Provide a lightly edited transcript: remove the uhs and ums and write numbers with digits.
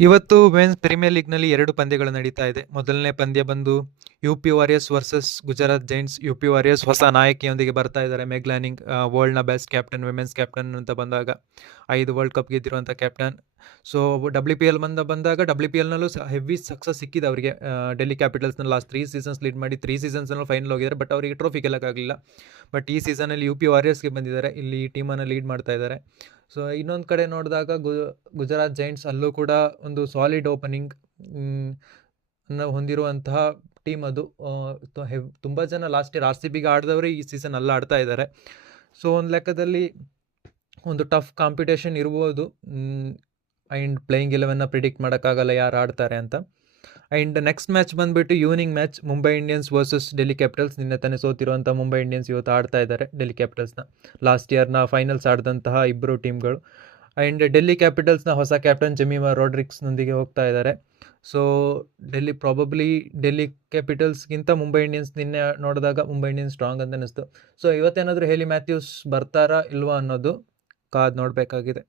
ಇವತ್ತು women's premier ಲೀಗ್‌ನಲ್ಲಿ 2 ಪಂದ್ಯಗಳು ನಡೀತಾ ಇದೆ. ಮೊದಲನೇ ಪಂದ್ಯ ಬಂದು UP warriors versus Gujarat giants. UP warriors ಹೊಸ ನಾಯಕಿಯೊಂದಿಗೆ ಬರ್ತಾ ಇದ್ದಾರೆ. ಮೆಗ್ ಲ್ಯಾನಿಂಗ್ ವರ್ಲ್ಡ್‌ನ ಬೆಸ್ಟ್ ಕ್ಯಾಪ್ಟನ್, ವಿಮೆನ್ಸ್ ಕ್ಯಾಪ್ಟನ್ ಅಂತ ಬಂದಾಗ 5 ವರ್ಲ್ಡ್ ಕಪ್ ಗೆದ್ದಿರುವಂಥ ಕ್ಯಾಪ್ಟನ್. ಸೊ WPL ಬಂದಾಗ WPLನಲ್ಲೂ ಹೆವಿ ಸಕ್ಸಸ್ ಸಿಕ್ಕಿದೆ ಅವರಿಗೆ. ಡೆಲ್ಲಿ ಕ್ಯಾಪಿಟಲ್ಸ್‌ನ ಲಾಸ್ಟ್ 3 ಸೀಸನ್ಸ್ ಲೀಡ್ ಮಾಡಿ 3 ಸೀಸನ್ಸ್‌ನಲ್ಲೂ ಫೈನಲ್ ಹೋಗಿದ್ದಾರೆ. ಬಟ್ ಅವರಿಗೆ ಟ್ರೋಫಿ ಗೆಲ್ಲಕ್ಕಾಗಲಿಲ್ಲ. ಬಟ್ ಈ ಸೀಸನಲ್ಲಿ ಯುಪಿ ವಾರಿಯರ್ಸ್‌ಗೆ ಬಂದಿದ್ದಾರೆ. ಇಲ್ಲಿ ಈ ಟೀಮನ್ನು ಲೀಡ್ ಮಾಡ್ತಾ ಇದ್ದಾರೆ. ಸೊ ಇನ್ನೊಂದು ಕಡೆ ನೋಡಿದಾಗ ಗುಜರಾತ್ ಜೈಂಟ್ಸ್ ಅಲ್ಲೂ ಕೂಡ ಒಂದು ಸಾಲಿಡ್ ಓಪನಿಂಗ್ ಅನ್ನು ಹೊಂದಿರುವಂತಹ ಟೀಮ್ ಅದು. ತುಂಬ ಜನ ಲಾಸ್ಟ್ ಇಯರ್ RCBಗೆ ಆಡಿದವರೇ ಈ ಸೀಸನ್ ಅಲ್ಲಿ ಆಡ್ತಾ ಇದ್ದಾರೆ. ಸೊ ಒಂದು ಲೆಕ್ಕದಲ್ಲಿ ಒಂದು ಟಫ್ ಕಾಂಪಿಟೇಷನ್ ಇರ್ಬೋದು. ಆ್ಯಂಡ್ ಪ್ಲೇಯಿಂಗ್ 11ನ ಪ್ರಿಡಿಕ್ಟ್ ಮಾಡೋಕ್ಕಾಗಲ್ಲ ಯಾರು ಆಡ್ತಾರೆ ಅಂತ. ಆ್ಯಂಡ್ ನೆಕ್ಸ್ಟ್ ಮ್ಯಾಚ್ ಬಂದುಬಿಟ್ಟು evening match Mumbai Indians versus Delhi capitals. ನಿನ್ನೆ ತಾನೇ ಸೋತಿರುವಂಥ ಮುಂಬೈ ಇಂಡಿಯನ್ಸ್ ಇವತ್ತು ಆಡ್ತಾ ಇದ್ದಾರೆ ಡೆಲ್ಲಿ ಕ್ಯಾಪಿಟಲ್ಸ್ನ. ಲಾಸ್ಟ್ ಇಯರ್ನ ಫೈನಲ್ಸ್ ಆಡಿದಂತಹ ಇಬ್ಬರು ಟೀಮ್ಗಳು. ಆ್ಯಂಡ್ ಡೆಲ್ಲಿ ಕ್ಯಾಪಿಟಲ್ಸ್ನ ಹೊಸ ಕ್ಯಾಪ್ಟನ್ ಜೆಮಿಮಾ ರೋಡ್ರಿಕ್ಸ್ನೊಂದಿಗೆ ಹೋಗ್ತಾ ಇದ್ದಾರೆ. ಸೊ ಡೆಲ್ಲಿ ಕ್ಯಾಪಿಟಲ್ಸ್ಗಿಂತ ಮುಂಬೈ ಇಂಡಿಯನ್ಸ್ ನಿನ್ನೆ ನೋಡಿದಾಗ ಮುಂಬೈ ಇಂಡಿಯನ್ಸ್ ಸ್ಟ್ರಾಂಗ್ ಅಂತ ಅನ್ನಿಸ್ತು. ಸೊ ಇವತ್ತೇನಾದರೂ ಹೇಲಿ ಮ್ಯಾಥ್ಯೂಸ್ ಬರ್ತಾರಾ ಇಲ್ವಾ ಅನ್ನೋದು ಕಾದು ನೋಡಬೇಕಾಗಿದೆ.